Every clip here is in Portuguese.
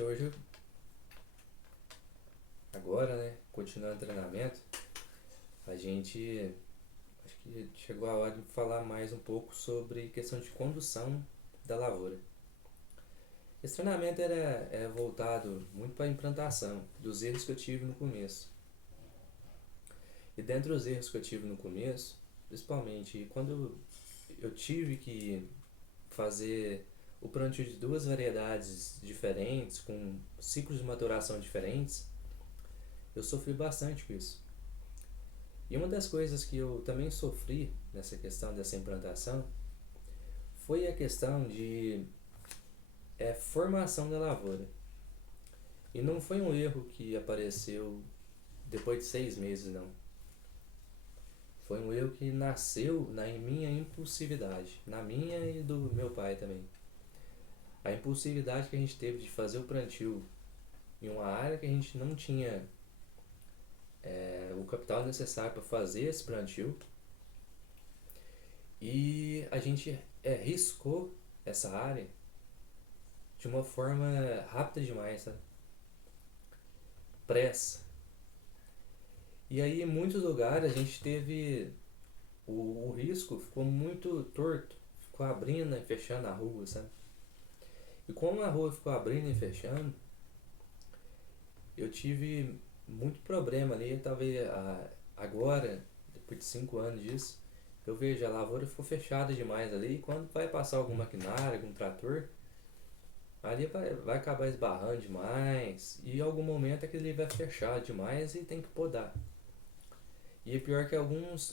Hoje, agora, né, continuando o treinamento, a gente acho que chegou a hora de falar mais um pouco sobre questão de condução da lavoura. Esse treinamento era voltado muito para a implantação dos erros que eu tive no começo. E dentre os erros que eu tive no começo, principalmente quando eu tive que fazer o plantio de duas variedades diferentes, com ciclos de maturação diferentes, eu sofri bastante com isso. E uma das coisas que eu também sofri nessa questão dessa implantação foi a questão de formação da lavoura. E não foi um erro que apareceu depois de 6 meses, não. Foi um erro que nasceu na minha impulsividade, na minha e do meu pai também. A impulsividade que a gente teve de fazer o plantio em uma área que a gente não tinha o capital necessário para fazer esse plantio, e a gente riscou essa área de uma forma rápida demais, sabe? Pressa. E aí em muitos lugares a gente teve o risco ficou muito torto, ficou abrindo e fechando a rua, sabe? E como a rua ficou abrindo e fechando, eu tive muito problema ali, talvez agora, depois de 5 anos disso, eu vejo a lavoura ficou fechada demais ali, e quando vai passar algum maquinário, algum trator, ali vai acabar esbarrando demais, e em algum momento aquele vai fechar demais e tem que podar. E é pior que alguns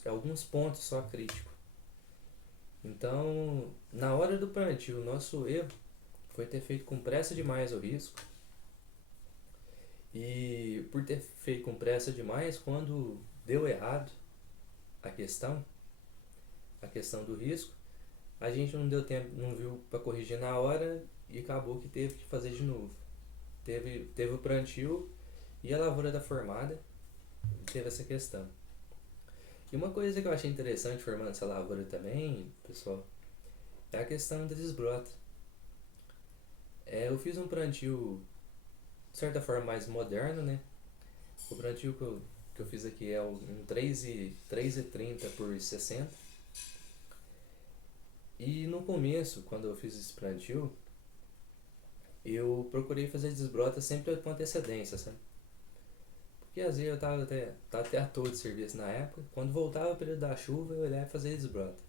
pontos só críticos. Então, na hora do plantio, o nosso erro foi ter feito com pressa demais o risco. E por ter feito com pressa demais, quando deu errado a questão, a questão do risco, a gente não deu tempo, não viu para corrigir na hora e acabou que teve que fazer de novo. Teve o plantio e a lavoura da formada, teve essa questão. E uma coisa que eu achei interessante formando essa lavoura também, pessoal, é a questão da desbrota. Eu fiz um plantio, de certa forma, mais moderno, né? O plantio que eu fiz aqui é um 3,30 por 60. E no começo, quando eu fiz esse plantio, eu procurei fazer desbrota sempre com antecedência, sabe? Porque às vezes eu tava até à toa de serviço na época. Quando voltava o período da chuva, eu ia fazer desbrota.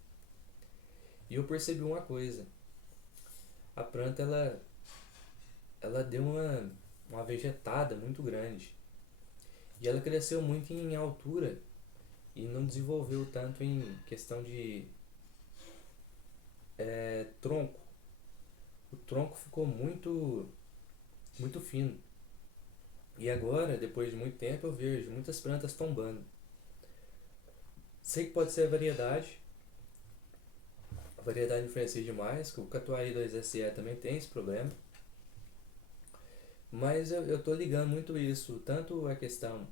E eu percebi uma coisa. A planta, ela deu uma vegetada muito grande. E ela cresceu muito em altura e não desenvolveu tanto em questão de tronco. O tronco ficou muito, muito fino. E agora, depois de muito tempo, eu vejo muitas plantas tombando. Sei que pode ser a variedade influencia demais, que o Catuai 2SE também tem esse problema. Mas eu tô ligando muito isso, tanto a questão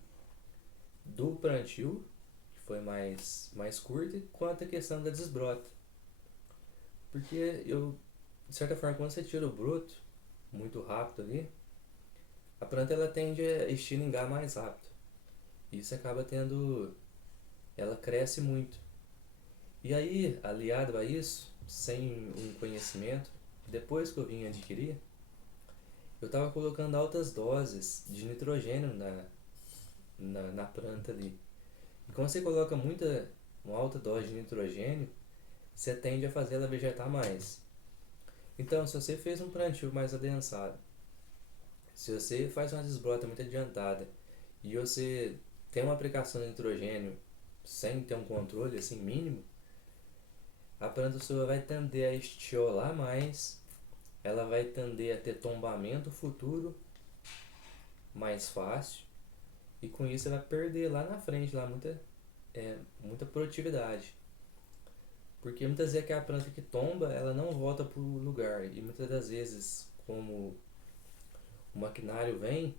do plantio, que foi mais curta, quanto a questão da desbrota. Porque de certa forma, quando você tira o broto muito rápido ali, a planta ela tende a estilingar mais rápido. E isso acaba tendo. Ela cresce muito. E aí, aliado a isso, sem um conhecimento, depois que eu vim adquirir, eu estava colocando altas doses de nitrogênio na planta ali. E quando você coloca uma alta dose de nitrogênio, você tende a fazer ela vegetar mais. Então, se você fez um plantio mais adensado, se você faz uma desbrota muito adiantada e você tem uma aplicação de nitrogênio sem ter um controle assim mínimo, a planta sua vai tender a estiolar mais, ela vai tender a ter tombamento futuro mais fácil, e com isso ela vai perder lá na frente lá muita produtividade. Porque muitas vezes que a planta que tomba, ela não volta para o lugar, e muitas das vezes, como o maquinário vem,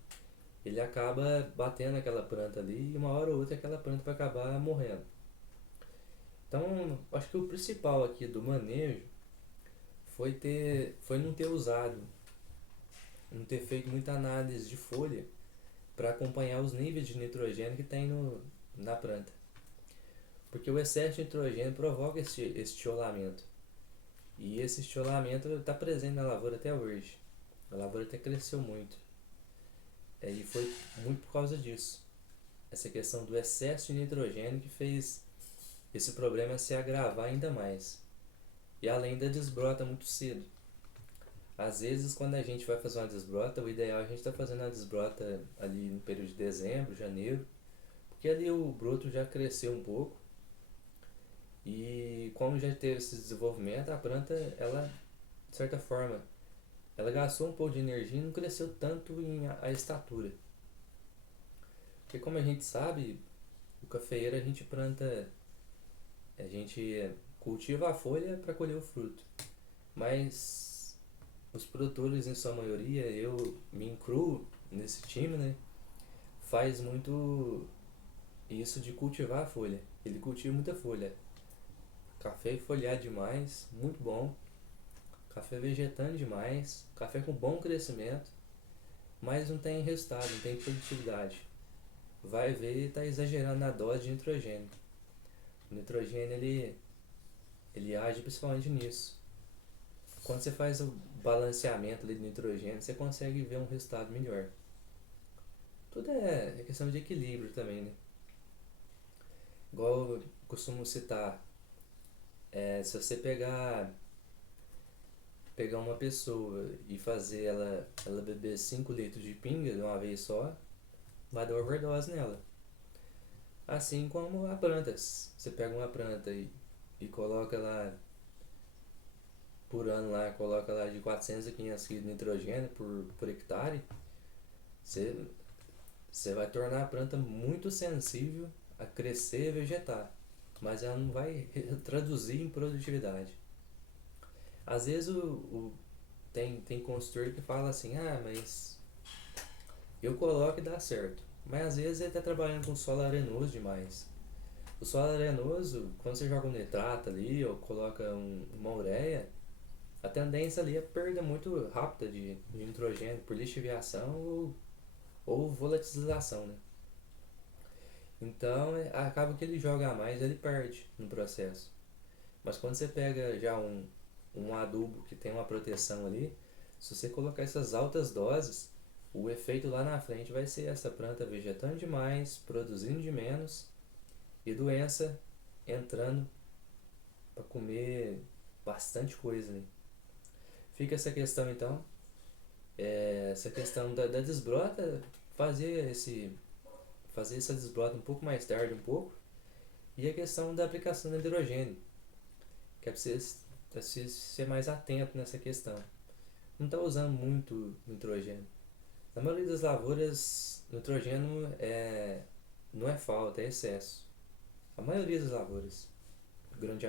ele acaba batendo aquela planta ali, e uma hora ou outra aquela planta vai acabar morrendo. Então, acho que o principal aqui do manejo foi não ter usado não ter feito muita análise de folha para acompanhar os níveis de nitrogênio que tem na planta. Porque o excesso de nitrogênio provoca esse estiolamento. E esse estiolamento está presente na lavoura até hoje. A lavoura até cresceu muito. E foi muito por causa disso. Essa questão do excesso de nitrogênio que fez esse problema se agravar ainda mais. E além da desbrota muito cedo. Às vezes, quando a gente vai fazer uma desbrota, o ideal é a gente estar fazendo a desbrota ali no período de dezembro, janeiro, porque ali o broto já cresceu um pouco e como já teve esse desenvolvimento, a planta, ela, de certa forma, ela gastou um pouco de energia e não cresceu tanto em a estatura. Porque como a gente sabe, o cafeeiro a gente planta, a gente cultiva a folha para colher o fruto. Mas os produtores, em sua maioria, eu me incluo nesse time, né? Faz muito isso de cultivar a folha. Ele cultiva muita folha. Café folhado demais, muito bom. Café vegetando demais. Café com bom crescimento, mas não tem resultado, não tem produtividade. Vai ver, está exagerando na dose de nitrogênio. O nitrogênio ele age principalmente nisso. Quando você faz o balanceamento ali de nitrogênio, você consegue ver um resultado melhor. Tudo é questão de equilíbrio também, né? Igual eu costumo citar, se você pegar uma pessoa e fazer ela beber 5 litros de pinga de uma vez só, vai dar overdose nela. Assim como a planta. Você pega uma planta e coloca lá, por ano lá, coloca lá de 400 a 500 kg de nitrogênio por hectare, você, você vai tornar a planta muito sensível a crescer e vegetar. Mas ela não vai traduzir em produtividade. Às vezes tem consultor que fala assim, mas eu coloco e dá certo. Mas às vezes ele está trabalhando com solo arenoso demais. O solo arenoso, quando você joga um nitrato ali ou coloca uma ureia, a tendência ali é perda muito rápida de nitrogênio por lixiviação ou volatilização, né? Então acaba que ele joga a mais, ele perde no processo. Mas quando você pega já um adubo que tem uma proteção ali, se você colocar essas altas doses, o efeito lá na frente vai ser essa planta vegetando demais, produzindo de menos e doença entrando para comer bastante coisa, né? Fica essa questão então, essa questão da desbrota, fazer fazer essa desbrota um pouco mais tarde um pouco, e a questão da aplicação do hidrogênio, que é preciso ser mais atento nessa questão. Não está usando muito nitrogênio. Na maioria das lavouras, nitrogênio não é falta, é excesso. A maioria das lavouras. Grande